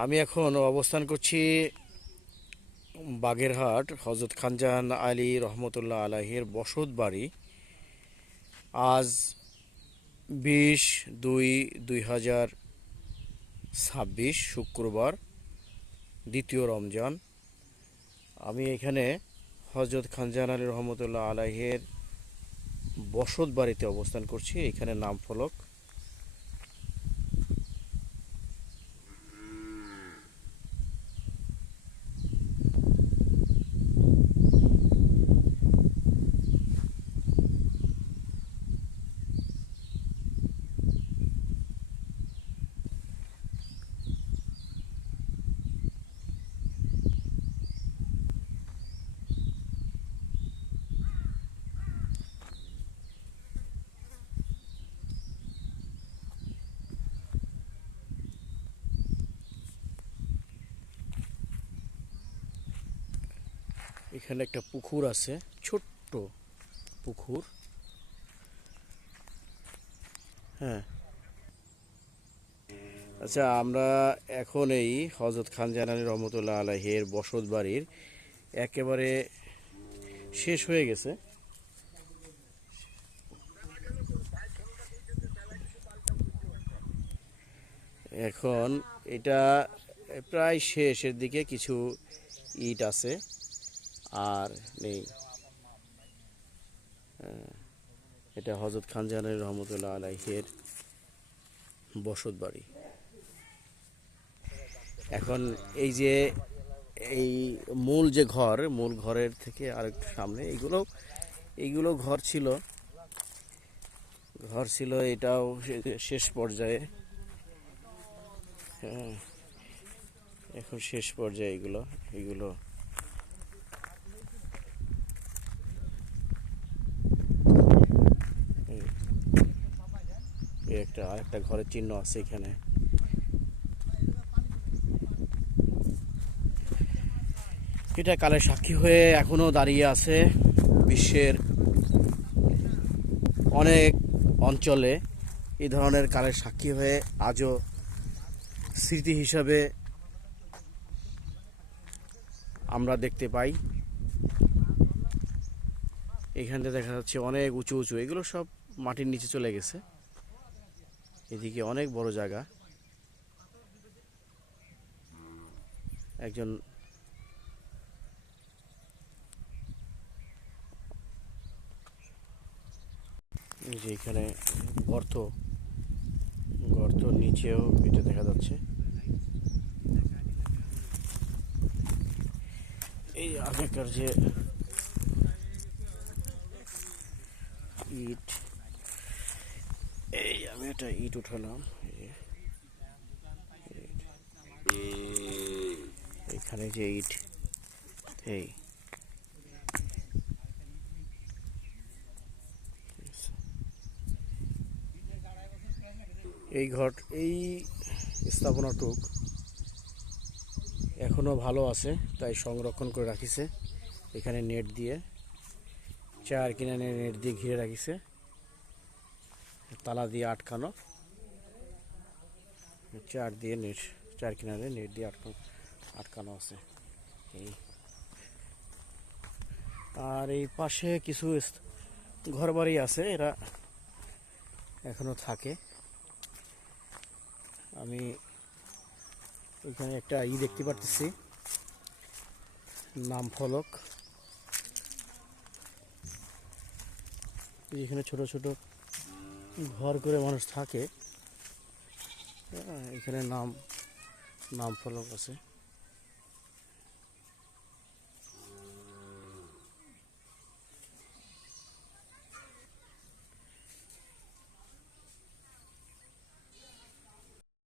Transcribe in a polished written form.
আমি এখন অবস্থান করছি বাগেরহাট হজরত খানজাহান আলী রহমতুল্লাহ আলাহির বসত বাড়ি। আজ 20/2/2026 শুক্রবার, দ্বিতীয় রমজান। আমি এখানে হজরত খানজাহান আলী রহমতুল্লাহ আলাহির বসত বাড়িতে অবস্থান করছি। এখানে নাম ফলক। এখানে একটা পুকুর আছে, ছোট্ট পুকুর। হ্যাঁ, আচ্ছা, আমরা এখন এই হজরত খানজাহান আলী রহমতুল্লাহ আলাহির বসত বাড়ির একেবারে শেষ হয়ে গেছে। এখন এটা প্রায় শেষের দিকে, কিছু ইট আছে আর নেই। এটা হজরত খানজাহান আলী রহমতুল্লাহ আলাইহির বসত বাড়ি। এখন এই যে এই মূল ঘরের থেকে আরেকটু সামনে এইগুলো ঘর ছিল। এটাও শেষ পর্যায়ে। হ্যাঁ, এখন শেষ পর্যায়ে এগুলো আরেকটা ঘরের চিহ্ন আছে এখানে। এটা কালের সাক্ষী হয়ে এখনো দাঁড়িয়ে আছে। বিশ্বের অনেক অঞ্চলে এই ধরনের কালের সাক্ষী হয়ে আজও স্মৃতি হিসাবে আমরা দেখতে পাই। এখানে দেখা যাচ্ছে অনেক উঁচু উঁচু, এগুলো সব মাটির নিচে চলে গেছে। এদিকে অনেক বড় জায়গা। একজন যে এখানে গর্ত নিচেও এটা দেখা যাচ্ছে। এই আগেকার যে ইট, এই আমি একটা ইট উঠালাম। এখানে যে ইট, এই এই স্থাপনাটুক এখনো ভালো আছে, তাই সংরক্ষণ করে রাখিছে। এখানে নেট দিয়ে, চার কিনারে নেট দিয়ে ঘিরে রাখিছে, তালা দিয়ে আটকানো। চার কিনারে নেট দিয়ে আটকানো আছে। আর এই পাশে কিছু ঘরবাড়ি আছে, এরা এখনো থাকে। আমি এখানে একটা দেখতে পারতেছি, নাম ফলক। এখানে ছোট ছোট ঘর করে মানুষ থাকে। এখানে নাম ফলক আছে।